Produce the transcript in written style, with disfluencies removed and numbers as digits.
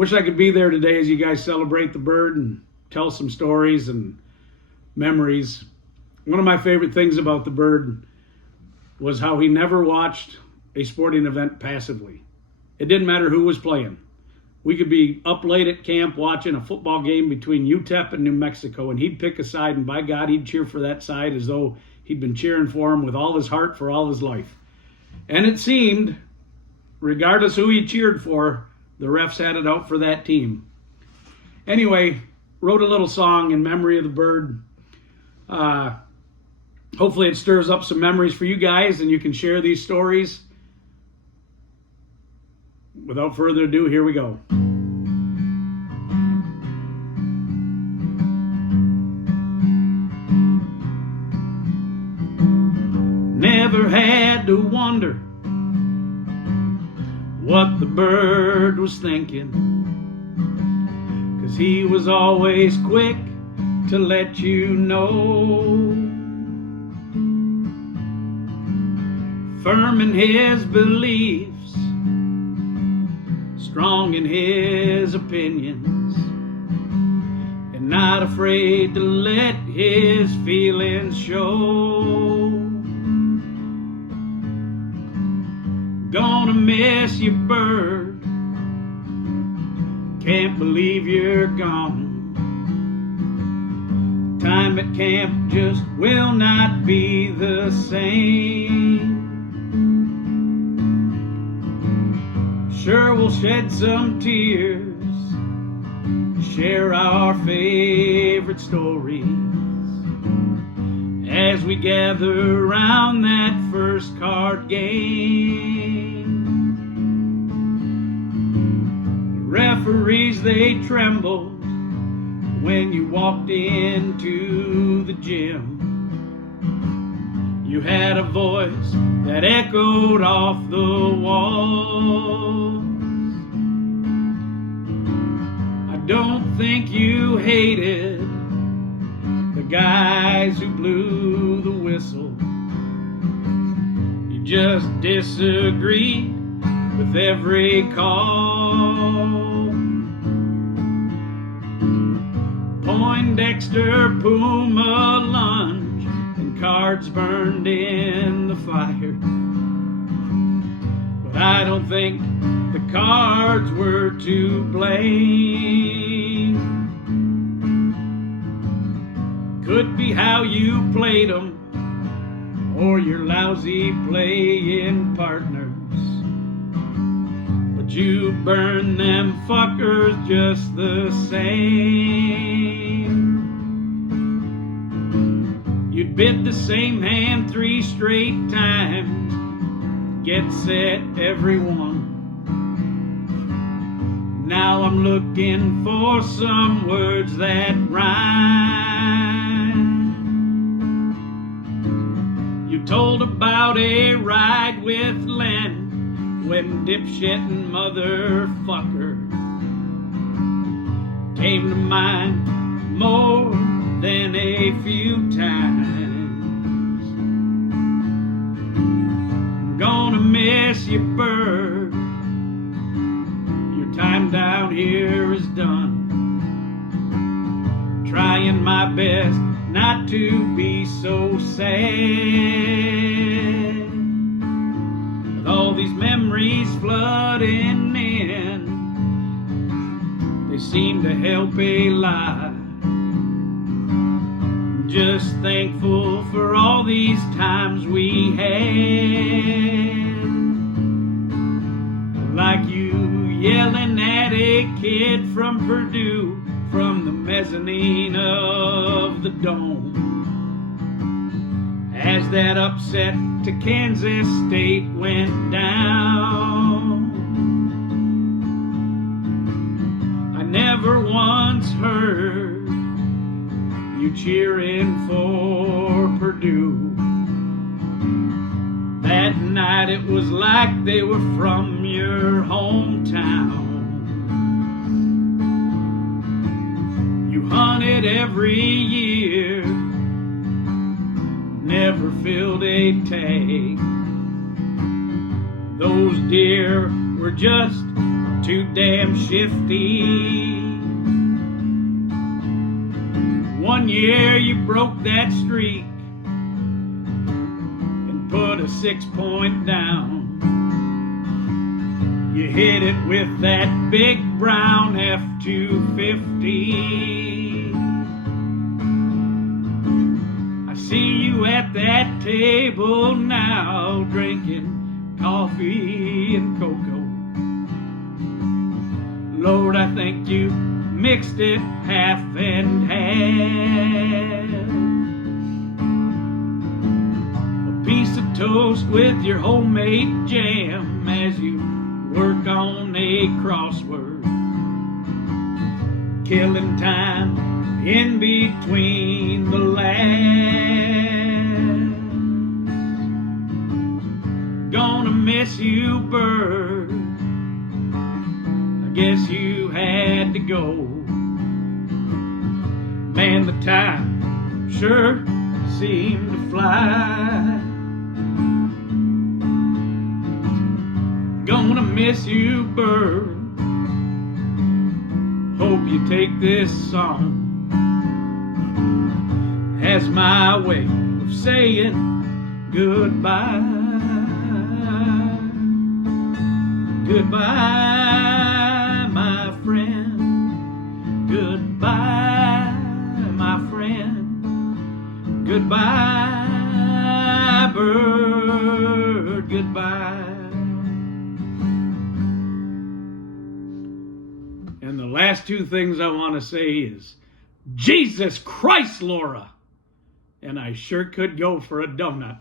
Wish I could be there today as you guys celebrate the bird and tell some stories and memories. One of my favorite things about the bird was how he never watched a sporting event passively. It didn't matter who was playing. We could be up late at camp watching a football game between UTEP and New Mexico, and he'd pick a side, and by God, he'd cheer for that side as though he'd been cheering for him with all his heart for all his life. And it seemed, regardless who he cheered for, the refs had it out for that team. Anyway, wrote a little song in memory of the bird. Hopefully it stirs up some memories for you guys and you can share these stories. Without further ado, here we go. Never had to wonder what the bird was thinking, 'cause he was always quick to let you know. Firm in his beliefs, strong in his opinions, and not afraid to let his feelings show. Gonna miss you, bird, can't believe you're gone. Time at camp just will not be the same. Sure, we'll shed some tears, share our favorite stories as we gather around that first card game. The referees, they trembled when you walked into the gym. You had a voice that echoed off the walls. I don't think you hated the guys who blew the whistle. You just disagreed with every call. Poindexter, Puma, lunge, and cards burned in the fire. But I don't think the cards were to blame. Could be how you played them, or your lousy playing partners. But you burned them fuckers just the same. You'd bid the same hand 3 straight times, get set everyone. Now I'm looking for some words that rhyme. You told about a ride with Len when dipshit and motherfucker came to mind more than a few times. I'm gonna miss you, bird. Your time down here is done. Trying my best not to be so sad. With all these memories flooding in, they seem to help a lot. Just thankful for all these times we had. Like you yelling at a kid from Purdue from the mezzanine of the dome as that upset to Kansas State went down. I never once heard you cheering for Purdue. That night it was like they were from your hometown. You hunted every year, never filled a tag. Those deer were just too damn shifty. One year you broke that streak and put a 6-point down. You hit it with that big brown F-250. I see you at that table now, drinking coffee and cocoa. Lord, I think you mixed it half and half. A piece of toast with your homemade jam as you work on a crossword, killing time in between the laughs. Gonna miss you, bird. I guess you had to go. Man, the time sure seemed to fly. Gonna miss you, bird. Hope you take this song as my way of saying goodbye. Goodbye, my friend. Goodbye, my friend. Goodbye, bird. Goodbye. And the last two things I want to say is, Jesus Christ, Laura! And I sure could go for a donut.